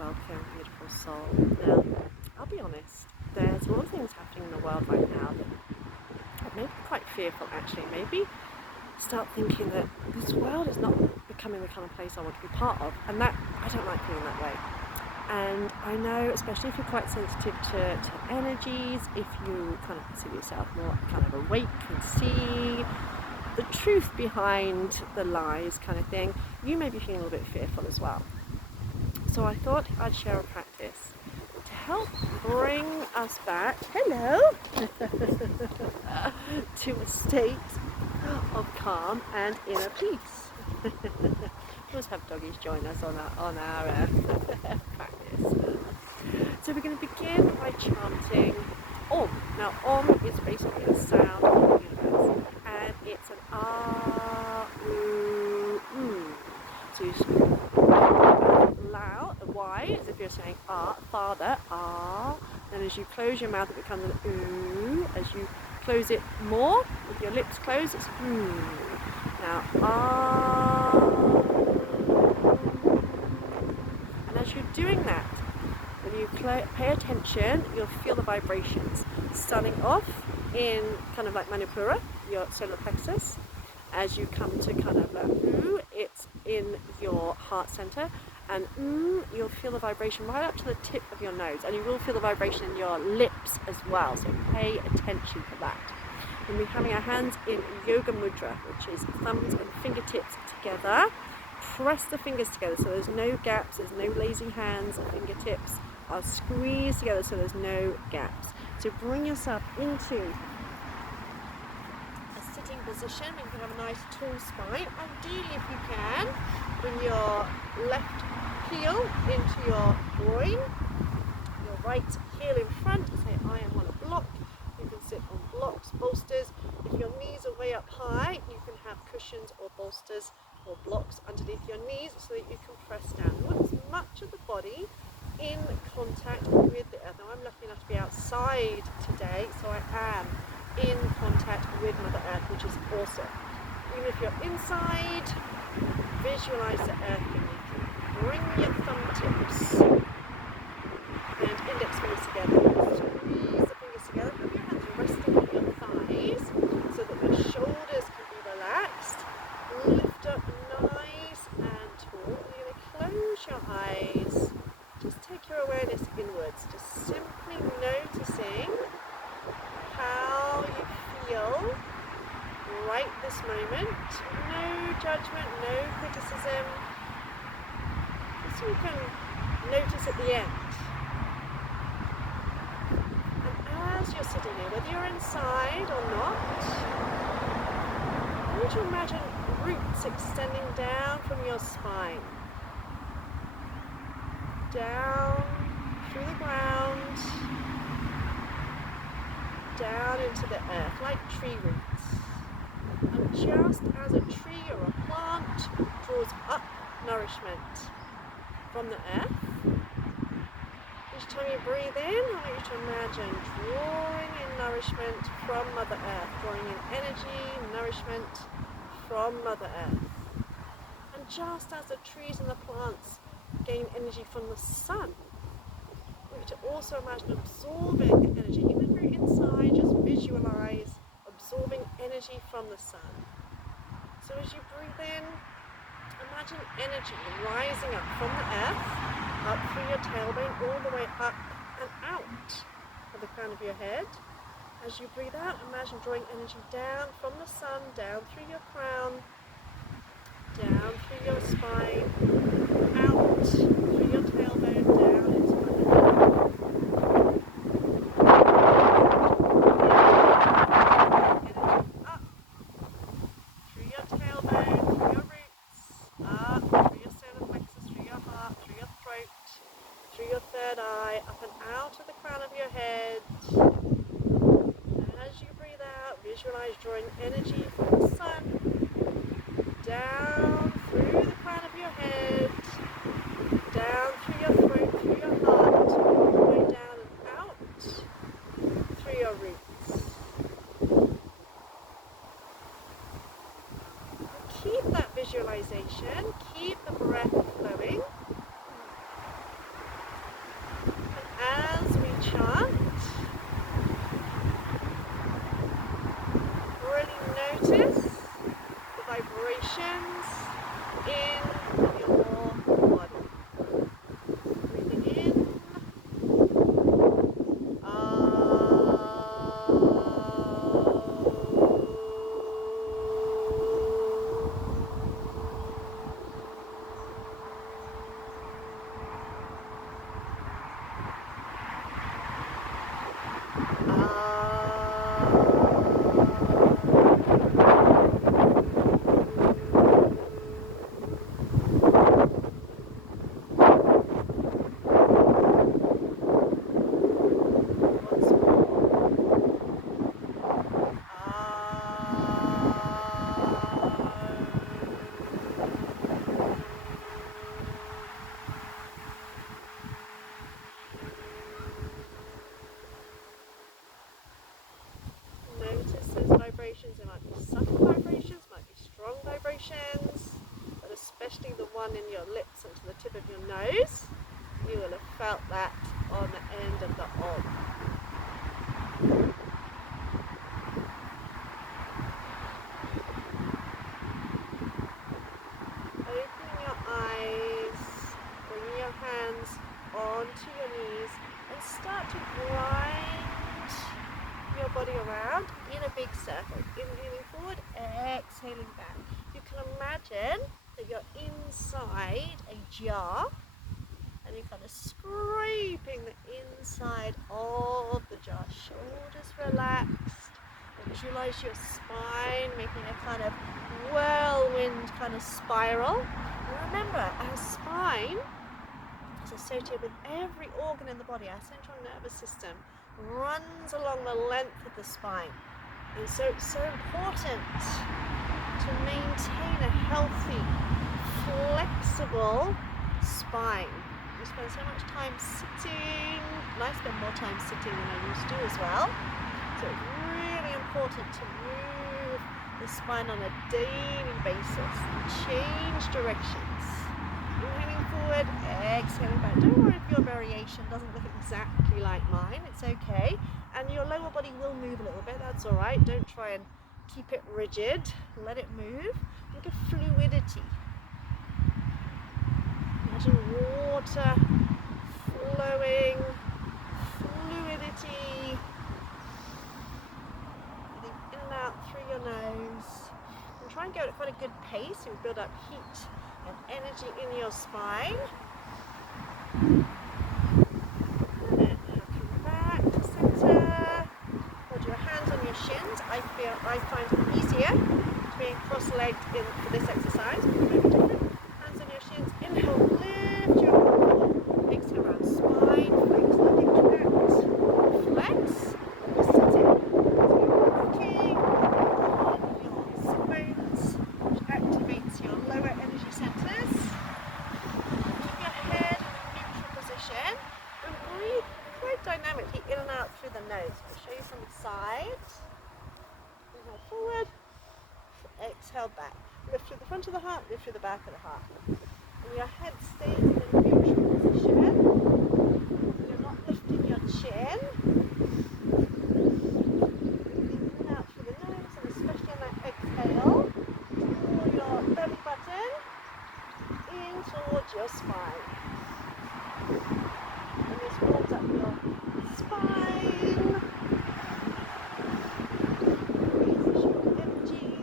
Welcome, beautiful soul. Now, I'll be honest, there's a lot of things happening in the world right now that made me quite fearful actually. Maybe start thinking that this world is not becoming the kind of place I want to be part of, and that I don't like feeling that way. And I know, especially if you're quite sensitive to energies, if you kind of consider yourself more kind of awake and see the truth behind the lies kind of thing, you may be feeling a little bit fearful as well. So I thought I'd share a practice to help bring us back, hello, to a state of calm and inner peace. We always have doggies join us on our practice. So we're going to begin by chanting Om. Now Om is basically the sound of the universe, and it's an ah, So you speak loud, wide, as if you're saying ah, father, ah. Then as you close your mouth, it becomes an oo. As you close it more, with your lips closed, it's Now ah. And as you're doing that, when you pay attention, you'll feel the vibrations starting off in kind of like Manipura, your solar plexus. As you come to kind of ooh, it's in your heart center, and you'll feel the vibration right up to the tip of your nose, and you will feel the vibration in your lips as well, so pay attention to that. And we're having our hands in yoga mudra, which is thumbs and fingertips together. Press the fingers together so there's no gaps, there's no lazy hands. The fingertips are squeezed together so there's no gaps. So bring yourself into a sitting position where you can have a nice tall spine. Ideally, if you can, bring your left heel into your groin, your right heel in front. Say, I am on a block. You can sit on blocks, bolsters. If your knees are way up high, you can have cushions or bolsters or blocks underneath your knees so that you can press down. You want as much of the body in contact with the earth. Now I'm lucky enough to be outside today, so I am in contact with Mother Earth, which is awesome. Even if you're inside, visualize the earth beneath you. Bring your thumb tips and index fingers together. Squeeze the fingers together. Have your hands resting on your thighs so that your shoulders can be relaxed. Lift up nice and tall. And you're going to close your eyes. Just take your awareness inwards. Just simply noticing how you feel right this moment. No judgment, no criticism. Just so you can notice at the end. And as you're sitting here, whether you're inside or not, I want you to imagine roots extending down from your spine, down through the ground, down into the earth, like tree roots. And just as a tree or a plant draws up nourishment from the earth, each time you breathe in, I want you to imagine drawing in nourishment from Mother Earth, drawing in energy, nourishment from Mother Earth. And just as the trees and the plants gain energy from the sun, I want you to also imagine absorbing energy. Even if you're inside, just visualize absorbing energy from the sun. So as you breathe in, imagine energy rising up from the earth, up through your tailbone, all the way up and out of the crown of your head. As you breathe out, imagine drawing energy down from the sun, down through your crown, down through your spine, out through your tailbone, down into Mother Earth. Energy up through your tailbone, through your roots, up through your solar plexus, through your heart, through your throat, through your third eye, up and out of the crown of your head. As you breathe out, visualize drawing energy from the sun, down through the crown of your head, down through your throat, through your heart, all the way down and out through your roots. And keep that visualization, keep the breath flowing. especially the one in your lips and to the tip of your nose. You will have felt that on the end of the arm. Open your eyes, bring your hands onto your knees and start to grind your body around in a big circle. Inhaling forward, exhaling back. You can imagine that you're inside a jar and you're kind of scraping the inside of the jar. Shoulders relaxed. Visualize your spine making a kind of whirlwind kind of spiral. And remember, our spine is associated with every organ in the body. Our central nervous system runs along the length of the spine. And so it's so important to maintain a healthy, flexible spine. We spend so much time sitting, and I spend more time sitting than I used to as well. So it's really important to move the spine on a daily basis and change directions. Inhaling forward, exhaling back. Don't worry if your variation doesn't look exactly like mine, it's okay. And your lower body will move a little bit, that's all right. Don't try and keep it rigid, let it move. Think of fluidity. Imagine water flowing, fluidity. Breathing in and out through your nose. And try and go at quite a good pace so you build up heat and energy in your spine. And come back to center. Hold your hands on your shins. I find it easier to be cross-legged for this exercise. Hands on your shins. Inhale, lift your arm. Exhale around spine, flex, like flex. You're sitting. So you're working on your sit bones, which activates your lower energy centers. Keep your head in a neutral position and breathe quite dynamically in and out through the nose. I'll show you from the side. Inhale forward, exhale back. Lift through the front of the heart, lift through the back of the heart. And your head stays in a neutral position. You're not lifting your chin. Breathing in and out through the nose, and especially on that exhale, pull your belly button in towards your spine. And this warms up your spine. Raises your energy.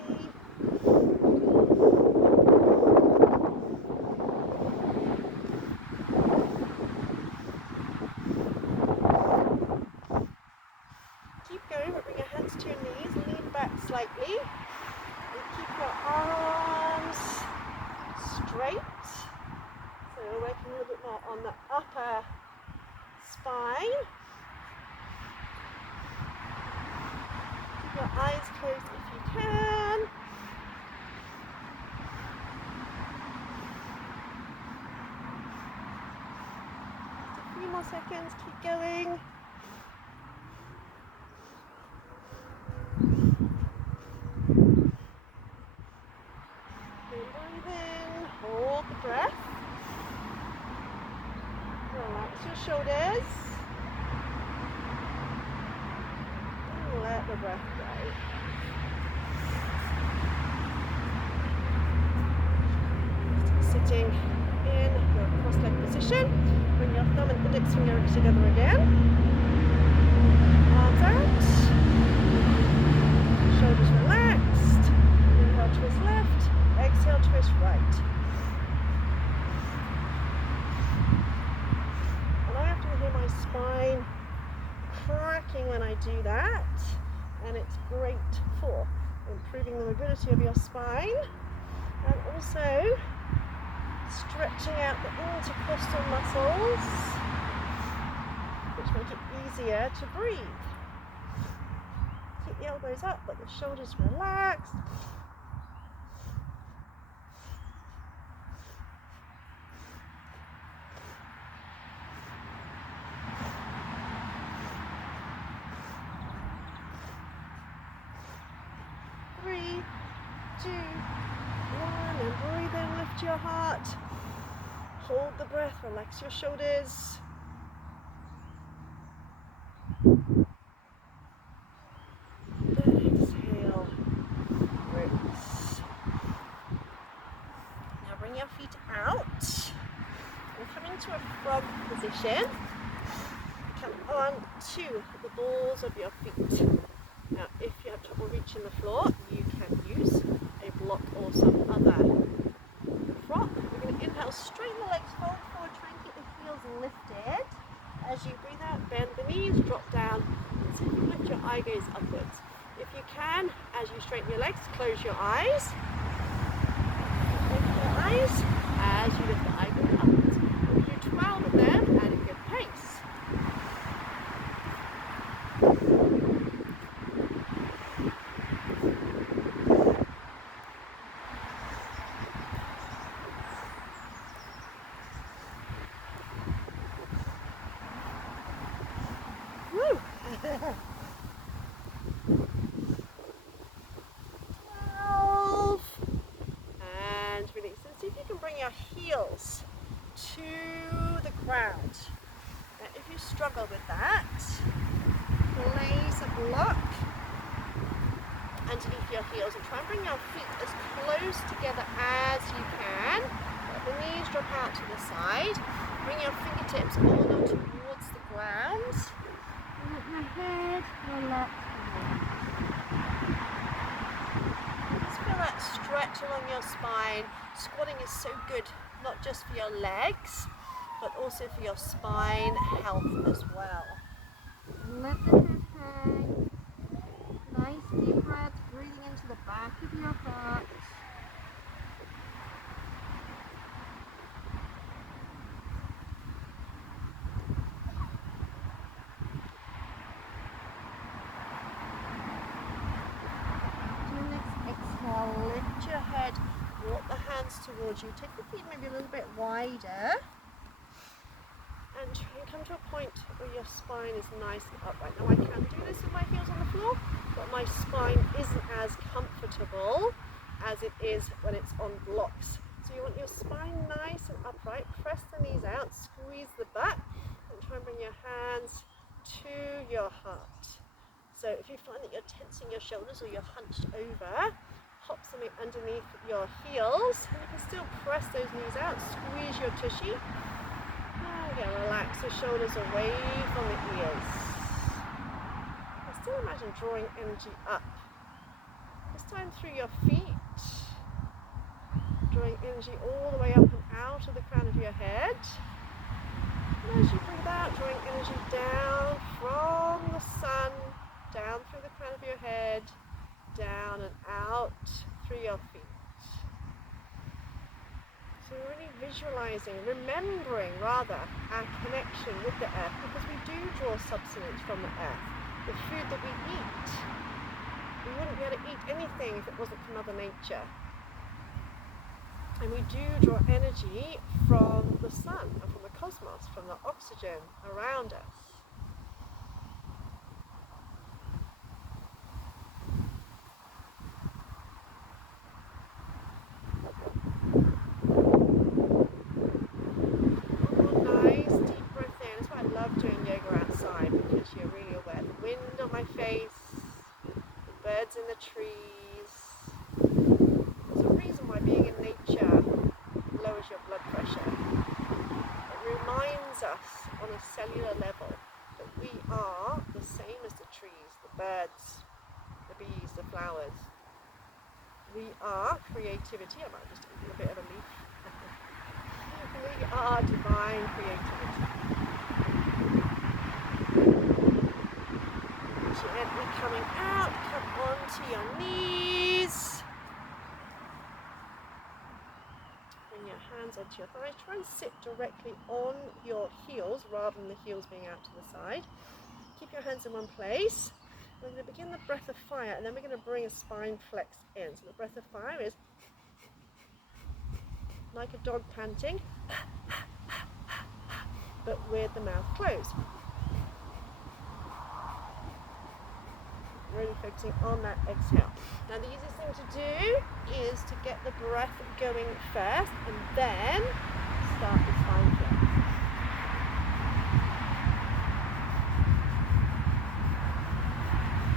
Keep going, but bring your hands to your knees, lean back slightly, and keep your arms straight. So we're working a little bit more on the upper spine. Keep your eyes closed if you can. Just a few more seconds, keep going. Hold the breath. Relax your shoulders. And let the breath go. Sitting in your cross-legged position. Bring your thumb and index finger together again. Arms out. Shoulders relaxed. Inhale, twist left. Exhale, twist right. And I often hear my spine cracking when I do that, and it's great for improving the mobility of your spine and also stretching out the intercostal muscles, which make it easier to breathe. Keep the elbows up, but the shoulders relaxed. Two, one, and breathe in, lift to your heart. Hold the breath, relax your shoulders. Exhale, release. Now bring your feet out and come into a frog position. Come on to the balls of your feet. Now if you have trouble reaching the floor, you can use a block or some other prop. We're going to inhale, straighten the legs, fold forward, try and keep the heels lifted. As you breathe out, bend the knees, drop down, and see if you can lift your eye gaze upwards. If you can, as you straighten your legs, close your eyes. Lift your eyes as you lift the eye gaze upwards. We'll do 12 of them at a good pace. Woo! 12. And release. And see if you can bring your heels to the ground. Now, if you struggle with that, place a block underneath your heels and try and bring your feet as close together as you can. Let the knees drop out to the side. Bring your fingertips all up towards the ground. Let your head relax. Just feel that stretch along your spine. Squatting is so good, not just for your legs, but also for your spine health as well. Let the head hang. Nice deep breath, breathing into the back of your heart. Your next exhale, lift your head, walk the hands towards you. Take the feet maybe a little bit wider. And try and come to a point where your spine is nice and upright. Now I can do this with my heels on the floor, but my spine isn't as comfortable as it is when it's on blocks. So you want your spine nice and upright. Press the knees out, squeeze the butt, and try and bring your hands to your heart. So if you find that you're tensing your shoulders or you're hunched over, pop something underneath your heels, and you can still press those knees out, squeeze your tushy. Again, relax the shoulders away from the ears. I still imagine drawing energy up. This time through your feet. Drawing energy all the way up and out of the crown of your head. And as you breathe out, drawing energy down from the sun, down through the crown of your head, down and out through your feet. So we're really visualizing, remembering rather, our connection with the earth, because we do draw substance from the earth. The food that we eat, we wouldn't be able to eat anything if it wasn't from Mother Nature. And we do draw energy from the sun and from the cosmos, from the oxygen around us. In the trees. There's a reason why being in nature lowers your blood pressure. It reminds us on a cellular level that we are the same as the trees, the birds, the bees, the flowers. We are creativity. I might just eat a bit of a leaf. We are divine creativity. Gently coming out, come onto your knees. Bring your hands onto your thighs. Try and sit directly on your heels rather than the heels being out to the side. Keep your hands in one place. We're going to begin the breath of fire, and then we're going to bring a spine flex in. So the breath of fire is like a dog panting, but with the mouth closed. really focusing on that exhale. Now the easiest thing to do is to get the breath going first and then start the spine flex.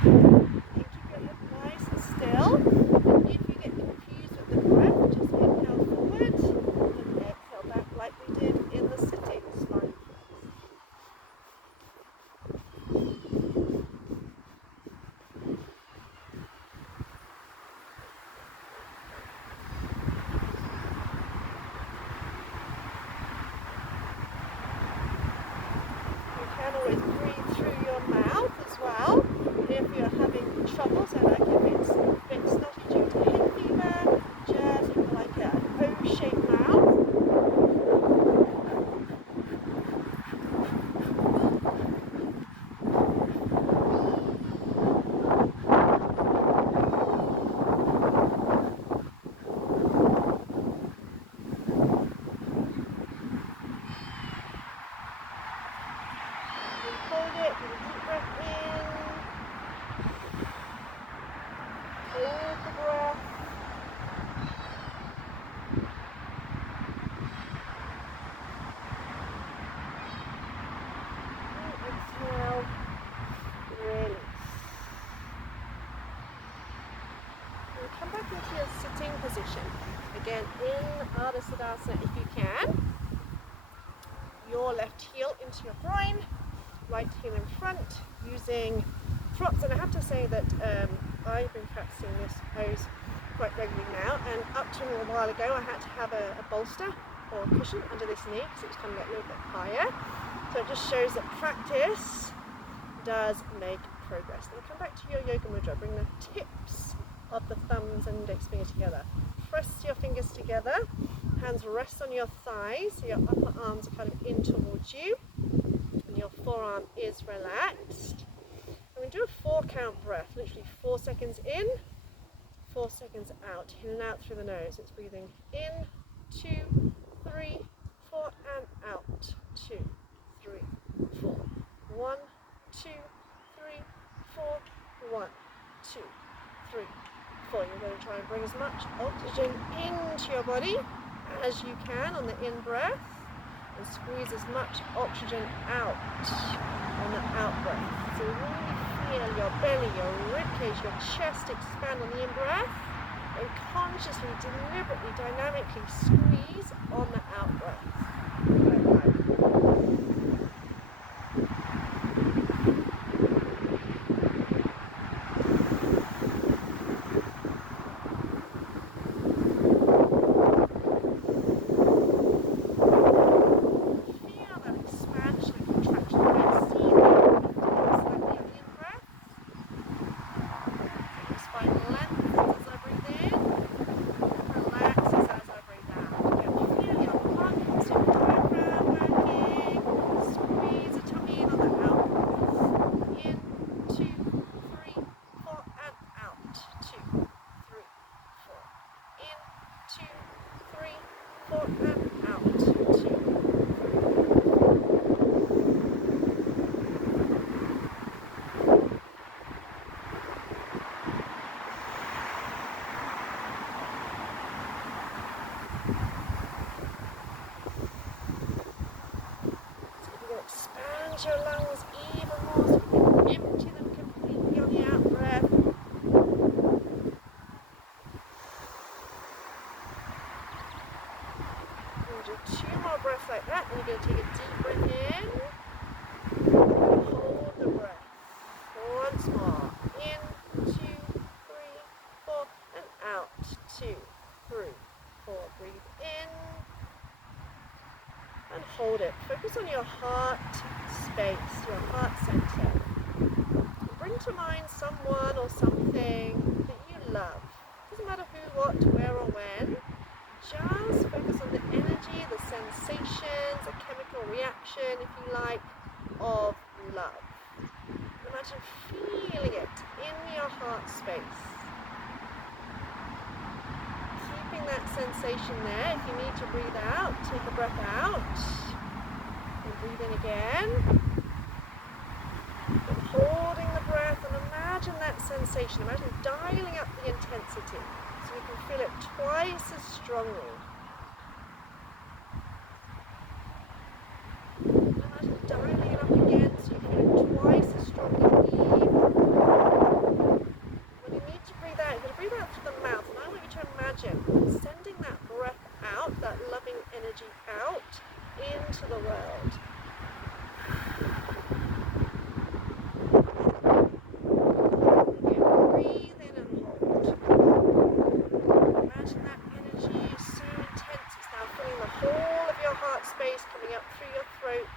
You keep your head nice and still. And if you get confused with the breath, just inhale forward and exhale back like we did in the sitting spine flex. Always breathe through your mouth as well. If you're having trouble, so like if it's a bit snotty due to hay fever, just have like an O-shaped mouth. Hold it with a deep breath in. Hold the breath. And exhale. Release. And come back into your sitting position. Again, in Ardha Siddhasana if you can. Your left heel into your groin. Right heel in front, using props, and I have to say that I've been practicing this pose quite regularly now, and up to a while ago I had to have a bolster or cushion under this knee because it was kind of like a little bit higher. So it just shows that practice does make progress. Now come back to your yoga mudra. Bring the tips of the thumbs and index finger together. Press your fingers together. Hands rest on your thighs, so your upper arms are kind of in towards you. Your forearm is relaxed. And we do a 4-count breath, literally 4 seconds in, 4 seconds out, in and out through the nose. It's breathing in, 2, 3, 4, and out, 2, 3, 4, 1, 2, 3, 4, 1, 2, 3, 4. You're going to try and bring as much oxygen into your body as you can on the in breath. And squeeze as much oxygen out on the out breath. So really feel your belly, your ribcage, your chest expand on the in breath, and consciously, deliberately, dynamically squeeze on the out breath. Like that. Your lungs even more, so you can empty them completely on the out breath. We'll do 2 more breaths like that, and you're going to take a deep breath in. Hold the breath. Once more. In, 2, 3, 4, and out. 2, 3, 4. Breathe in. And hold it. Focus on your heart space, your heart center. Bring to mind someone or something that you love. Doesn't matter who, what, where, or when. Just focus on the energy, the sensations, a chemical reaction, if you like, of love. Imagine feeling it in your heart space. Keeping that sensation there. If you need to breathe out, take a breath out. And breathe in again. And holding the breath, and imagine that sensation. Imagine dialing up the intensity so you can feel it twice as strongly. Imagine dialing it up again so you feel it twice as strongly. When you need to breathe out, you're going to breathe out through the mouth. And I want you to imagine sending that breath out, that loving energy out into the world. Coming up through your throat.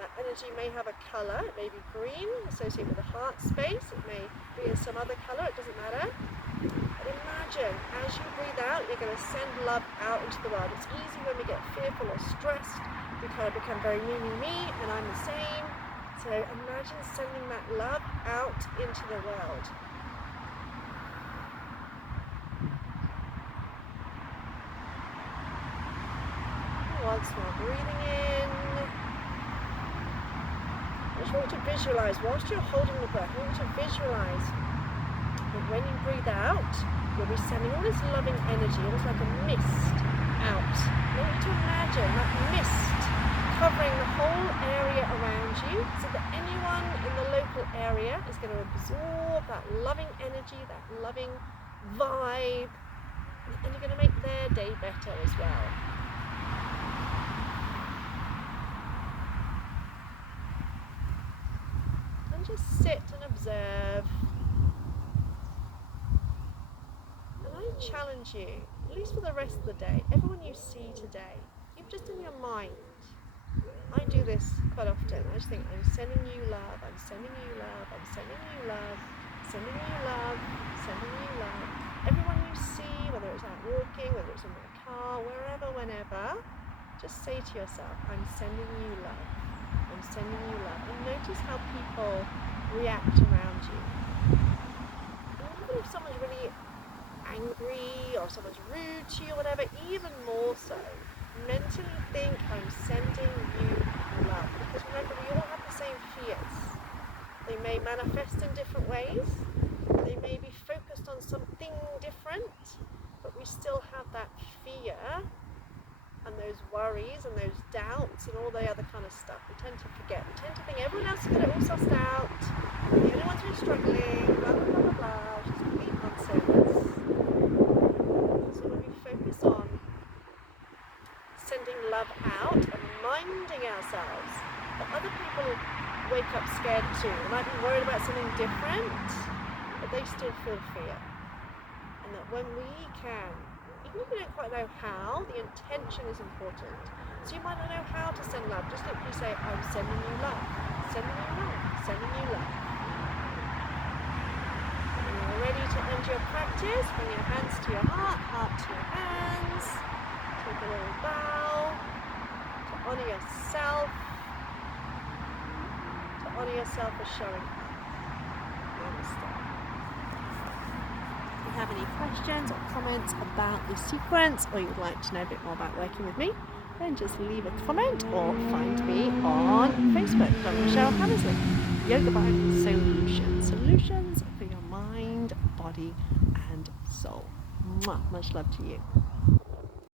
That energy may have a colour, it may be green, associated with the heart space, it may be in some other colour, it doesn't matter. But imagine, as you breathe out, you're going to send love out into the world. It's easy when we get fearful or stressed, we kind of become very me, and I'm the same. So imagine sending that love out into the world. Once more, breathing in. I just want you to visualize, whilst you're holding the breath, I want you to visualize that when you breathe out, you'll be sending all this loving energy, almost like a mist out. I want you to imagine that mist covering the whole area around you, so that anyone in the local area is going to absorb that loving energy, that loving vibe, and you're going to make their day better as well. Just sit and observe. And I challenge you, at least for the rest of the day, everyone you see today, keep just in your mind. I do this quite often. I just think, I'm sending you love, I'm sending you love, I'm sending you love, sending you love, sending you love. Everyone you see, whether it's out walking, whether it's in the car, wherever, whenever, just say to yourself, I'm sending you love. I'm sending you love. And notice how people react around you. And even if someone's really angry or someone's rude to you or whatever, even more so, mentally think, I'm sending you love. Because remember, we all have the same fears. They may manifest in different ways. They may be focused on something different, but we still have that fear and those worries and those doubts and all the other kind of stuff. We tend to forget. We tend to think everyone else has got it all sussed out. We're the only ones who are struggling, blah, blah, blah, blah, blah. It's just complete nonsense. So when we focus on sending love out and reminding ourselves that other people wake up scared too. They might be worried about something different, but they still feel fear. And that when we can, even if you don't quite know how, the intention is important. So you might not know how to send love. Just simply say, I'm sending you love, sending you love, sending you love. And when you're ready to end your practice, bring your hands to your heart to your hands. Take a little bow to honour yourself, for showing up. Namaste. If you have any questions or comments about this sequence, or you'd like to know a bit more about working with me, then just leave a comment or find me on Facebook, Dr. Michelle Hammersley. Yoga Bible Solutions. Solutions for your mind, body and soul. Mwah. Much love to you.